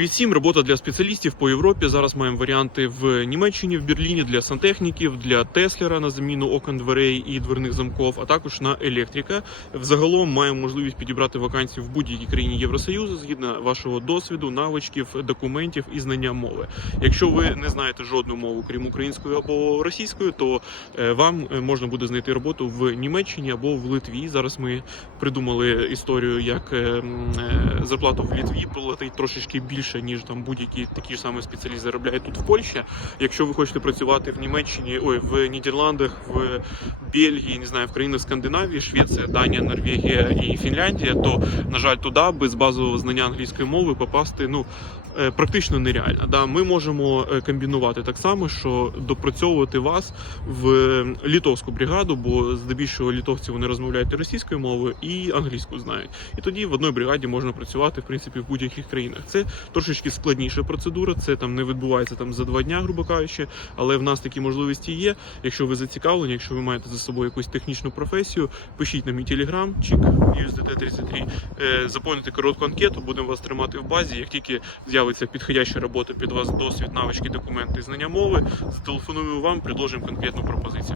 Відсім робота для спеціалістів по Європі. Зараз маємо варіанти в Німеччині, в Берліні для сантехніків, для Теслера на заміну окон дверей і дверних замков, а також на електрика. Взагалом маємо можливість підібрати вакансію в будь-якій країні Євросоюзу згідно вашого досвіду, навичків, документів і знання мови. Якщо ви не знаєте жодну мову, крім української або російської, то е, вам е, можна буде знайти роботу в Німеччині або в Литві. Зараз ми придумали історію, як е, зарплату в Літві платить трошечки більше, ніж там будь-які такі ж самі спеціаліст заробляє тут в Польщі. Якщо ви хочете працювати в Німеччині, ой, в Нідерландах, в Бельгії, не знаю, в країнах Скандинавії, Швеція, Данія, Норвегія і Фінляндія, то на жаль, туди без базового знання англійської мови попасти ну е, практично нереально. Да, ми можемо е, комбінувати так само, що допрацьовувати вас в літовську бригаду, бо здебільшого літовці вони розмовляють російською мовою і англійську знають. І тоді в одній бригаді можна працювати в принципі в будь-яких країнах. Це трошечки складніша процедура. Це там не відбувається там за два дня, грубо кажучи, але в нас такі можливості є. Якщо ви зацікавлені, якщо ви маєте за собою якусь технічну професію, пишіть на мій телеграм, чик USDT 33, е, заповнити коротку анкету, будемо вас тримати в базі. Як тільки з'явиться підходяща робота під вас, досвід, навички, документи, знання мови, зателефонуємо вам, предложимо конкретну пропозицію.